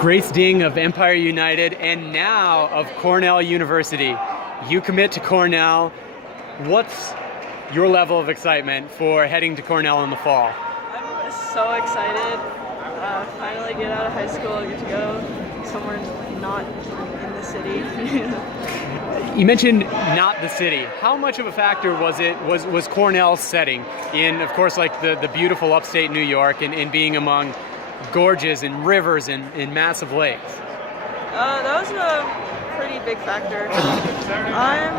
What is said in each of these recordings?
Grace Ding of Empire United and now of Cornell University. You commit to Cornell. What's your level of excitement for heading to Cornell in the fall? I'm so excited. Finally get out of high school, get to go somewhere not in the city. You mentioned not the city. How much of a factor was Cornell's setting in, of course, like the beautiful upstate New York and being among gorges and rivers and massive lakes? That was a pretty big factor. I'm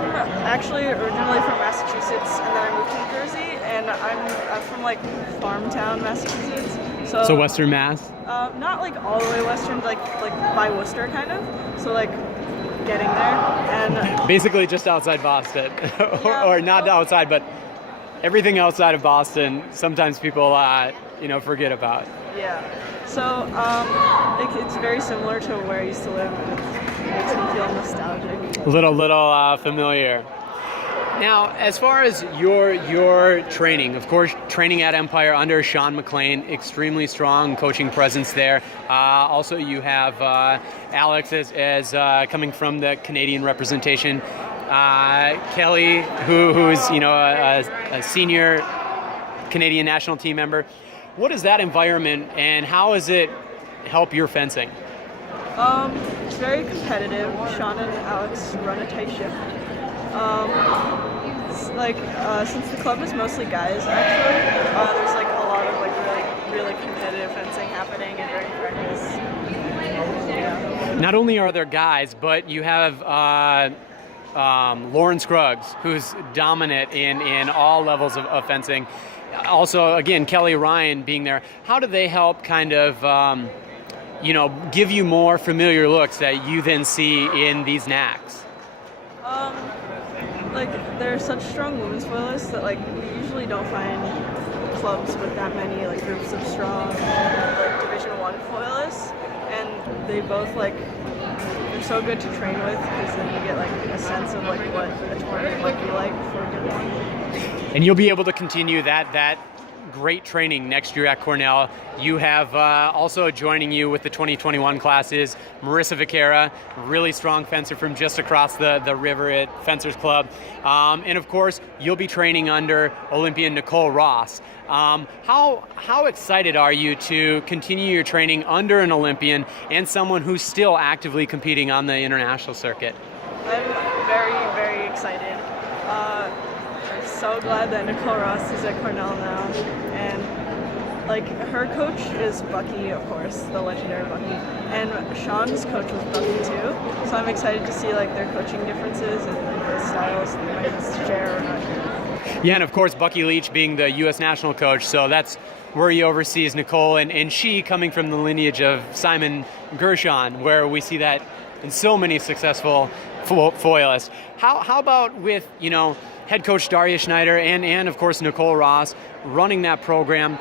actually originally from Massachusetts, and then I moved to New Jersey, and I'm from like farm town, Massachusetts. So Western Mass? Not like all the way western, like by Worcester, kind of. So like getting there, and basically just outside Boston, or not outside, but everything outside of Boston. Sometimes people, forget about. Yeah. So it's very similar to where I used to live, and it makes me feel nostalgic. A little familiar. Now, as far as your training, of course, training at Empire under Sean McLean, extremely strong coaching presence there. Also, you have Alex as coming from the Canadian representation. Kelly, who's a senior Canadian national team member. What is that environment, and how does it help your fencing? It's very competitive. Sean and Alex run a tight ship. It's like since the club is mostly guys, actually, there's like a lot of like really competitive fencing happening and during practice. Yeah. Not only are there guys, but you have Lauren Scruggs, who's dominant in all levels of fencing. Also, again, Kelly, Ryan being there. How do they help kind of, give you more familiar looks that you then see in these knacks? They're such strong women's foilists that we usually don't find clubs with that many groups of strong Division I foilists, and they both they're so good to train with because then you get a sense of what a tournament might be like before a good one. And you'll be able to continue that great training next year at Cornell. You have also joining you with the 2021 classes, Marissa Vaquera, really strong fencer from just across the river at Fencers Club. And of course, you'll be training under Olympian Nicole Ross. How excited are you to continue your training under an Olympian and someone who's still actively competing on the international circuit? I'm very, very excited. I'm so glad that Nicole Ross is at Cornell now, and her coach is Bucky, of course, the legendary Bucky, and Sean's coach was Bucky too. So I'm excited to see their coaching differences and the styles they might share or not share. Yeah, and of course Bucky Leach being the U.S. national coach, so that's where he oversees Nicole, and she coming from the lineage of Simon Gershon, where we see that in so many successful foilists. How about with head coach Daria Schneider and of course Nicole Ross running that program?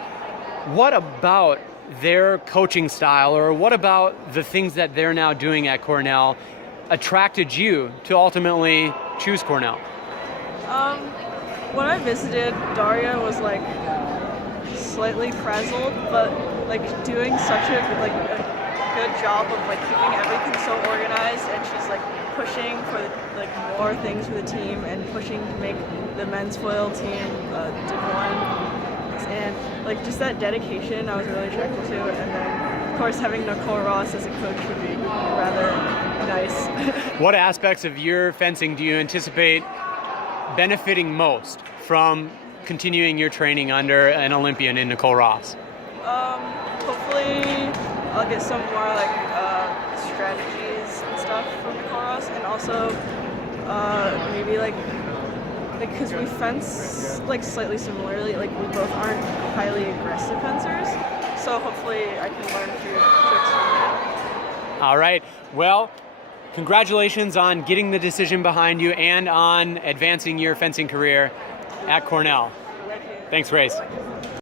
What about their coaching style, or what about the things that they're now doing at Cornell attracted you to ultimately choose Cornell? When I visited, Daria was slightly frazzled, but doing such a good job of keeping everything so organized, and she's pushing for more things for the team and pushing to make the men's foil team Div 1, and just that dedication I was really attracted to. And then of course having Nicole Ross as a coach would be rather nice. What aspects of your fencing do you anticipate benefiting most from continuing your training under an Olympian in Nicole Ross? Hopefully I'll get some more strategies and stuff from Nicole Ross, and also maybe because we fence slightly similarly, we both aren't highly aggressive fencers, so hopefully I can learn a few tricks from them. All right, well, congratulations on getting the decision behind you and on advancing your fencing career at Cornell. Thanks, Grace.